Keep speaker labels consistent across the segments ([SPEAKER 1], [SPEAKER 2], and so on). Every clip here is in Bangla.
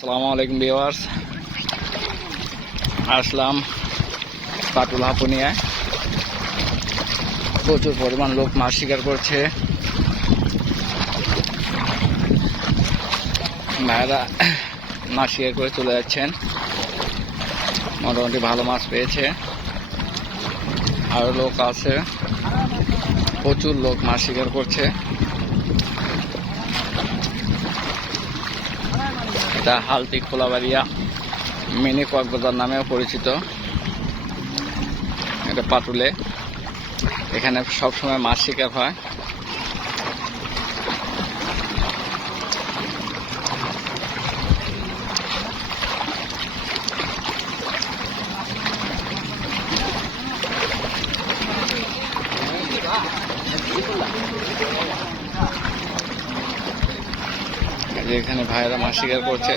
[SPEAKER 1] আসসালামু আলাইকুম ভিওয়ার্স আসলাম পাটুল হাপুনিয়ায়। প্রচুর পরিমাণ লোক মাছ শিকার করছে। ভাইরা মাছ শিকার করে চলে যাচ্ছেন। মোটামুটি ভালো মাছ পেয়েছে। আরও লোক আছে। প্রচুর লোক মাছ শিকার করছে। এটা হালতি খোলাবাড়িয়া মিনি কক্সবাজার নামেও পরিচিত। এটা পাটুলে। এখানে সবসময় মাছ শিকার হয়। যে এখানে ভাইয়েরা মাছ শিকার করছে।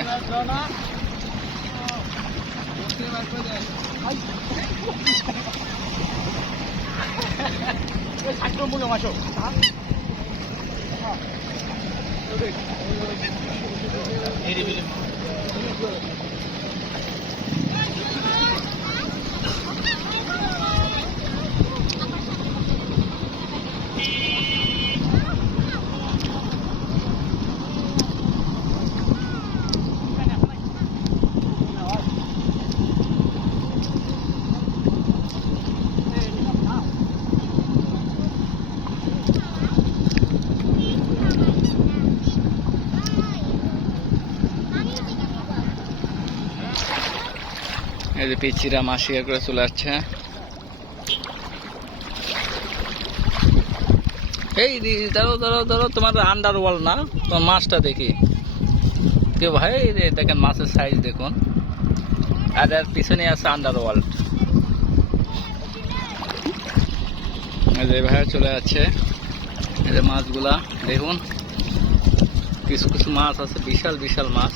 [SPEAKER 1] এই যে পিচিরা শিকার করে চলে আসছে। এই ধরো ধরো ধরো, তোমার আন্ডার ওয়ার্ল্ড না, তোমার মাছটা দেখি। কে ভাই দেখেন মাছের সাইজ দেখুন। আর এর পিছনে আছে আন্ডার ওয়ার্ল্ড এই ভাই চলে যাচ্ছে। এই যে মাছগুলা, দেখুন। কিছু কিছু মাছ আছে, বিশাল বিশাল মাছ।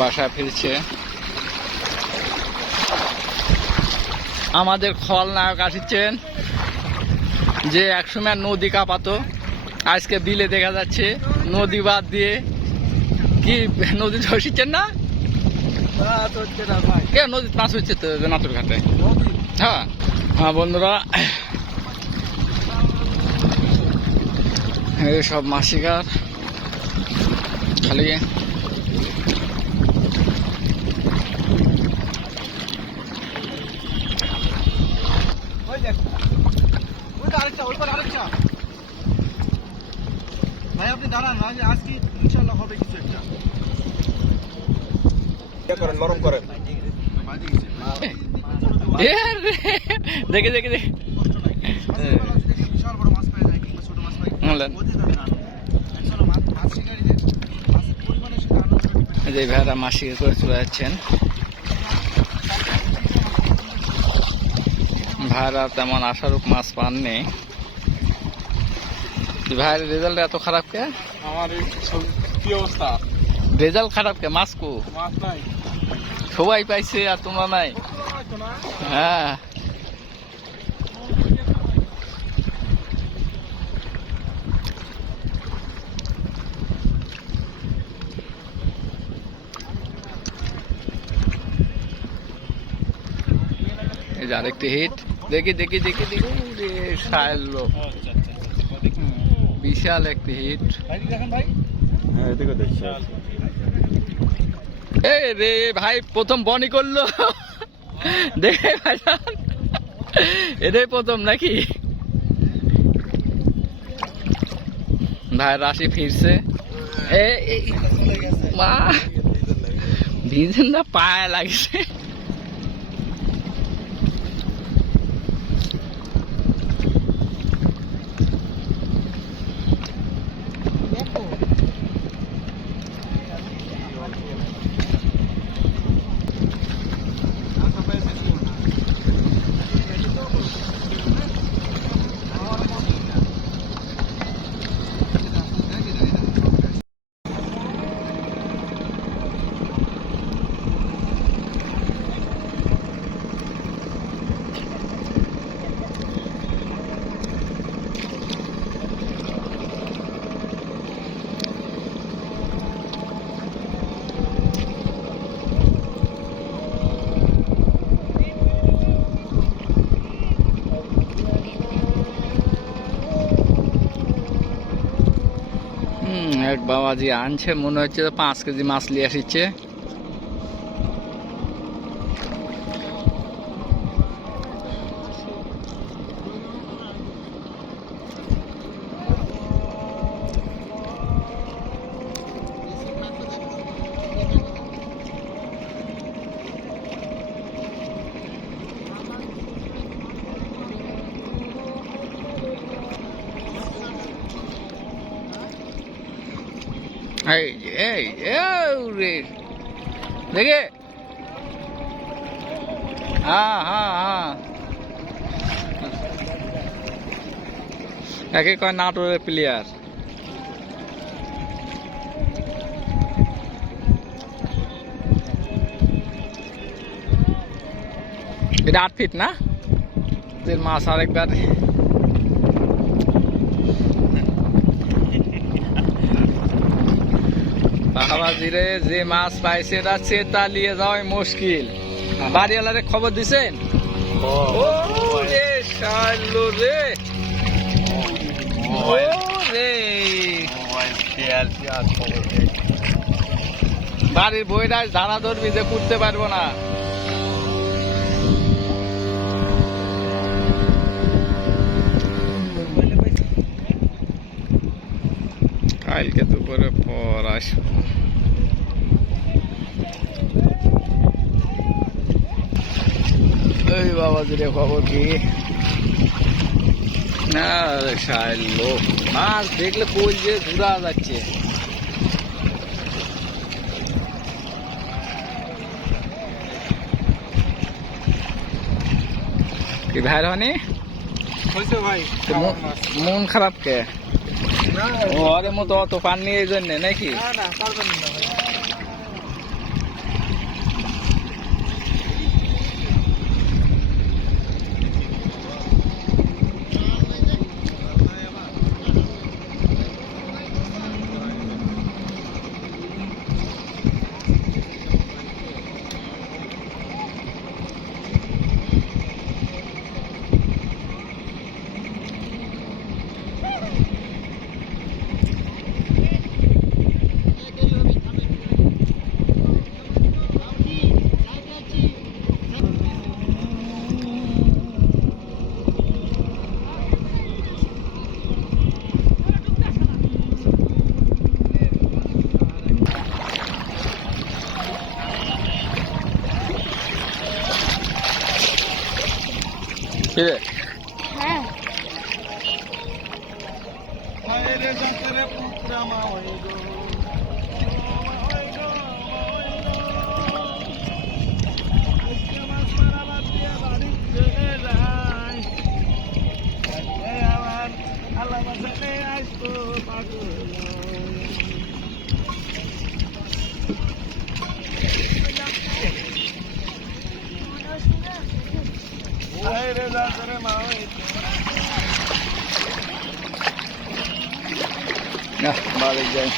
[SPEAKER 1] বাসা ফিরছে। আমাদের খল নায়ক আসছেন যে একসময় নদী কাঁপাতো, আজকে বিলে দেখা যাচ্ছে, নদী বাদ দিয়ে কি নদী ধসিচ্ছেন না? কে নদী মাছ হচ্ছে তো নাতুর ঘাটে? হ্যাঁ হ্যাঁ বন্ধুরা সব মাসিকার, খালি
[SPEAKER 2] ভাই আপনি দাঁড়ান আজ আজকে ইনশাল্লাহ হবে কিছু একটা করেন নরম করেন
[SPEAKER 1] এ রে, দেখে দেখে দেখে
[SPEAKER 2] বিশাল বড় মাছ পাই যায় কিংবা ছোট মাছ পাই
[SPEAKER 1] বললেন।
[SPEAKER 2] ওতে যাবে না আসলে মাছ মাছ শিকারীদের মাছের পরিমাণের সাথে আনন্দটা depend
[SPEAKER 1] যে ভাইরা মাসি করে চলে যাচ্ছেন। ভাইরা তেমন আশারূপ মাছ পাননি। ভাইয়ের রেজাল্ট এত খারাপ কে?
[SPEAKER 2] আমার এই কি অবস্থা?
[SPEAKER 1] রেজাল্ট খারাপ কে? মাছ কো?
[SPEAKER 2] নাই।
[SPEAKER 1] সবাই পাইছে আর তোমরা নাই? হ্যাঁ। এই যে আরেকটি হিট দেখি দেখি দেখি দেখি। রে লোক। বিশাল একটি হিট
[SPEAKER 2] ভাই দেখেন ভাই।
[SPEAKER 3] হ্যাঁ এদিকে দেখছি।
[SPEAKER 1] এ রে ভাই, প্রথম বনি করল। দেখে ভাইজান। এটাই প্রথম নাকি? ভাই, রাশি ফিরছে। এ মা ভিজেন পায়ে লাগছে। হুম বাবাজি আনছে মনে হচ্ছে পাঁচ কেজি মাছ নিয়ে আসিচ্ছে এই এই রে দেখে হ্যাঁ হ্যাঁ একে কয় নাটোরের প্লেয়ার এটা আট ফিট না? মাছ আরেকবার বাবাজি যে মাছ পাইছে এটা চেতা নিয়ে যাওয়াই মুশকিল। বাড়িওয়ালারে খবর দিছেন ও রে শালো রে। ও রে বাড়ির বইটা ধারা ধরবি যে করতে পারব না। কালকে দুপুরে পর আসব বাবা খবর কি না সাইল লোক মাছ দেখলে কই যে ঘুরা যাচ্ছে কি ভাই হনি
[SPEAKER 2] হয়েছে ভাই
[SPEAKER 1] মন খারাপ কে ও ওদের মতো অত পান এই জন্য নাকি?
[SPEAKER 2] না না পারবেন না ভাই হয়ে
[SPEAKER 1] না বাড়ি যাই।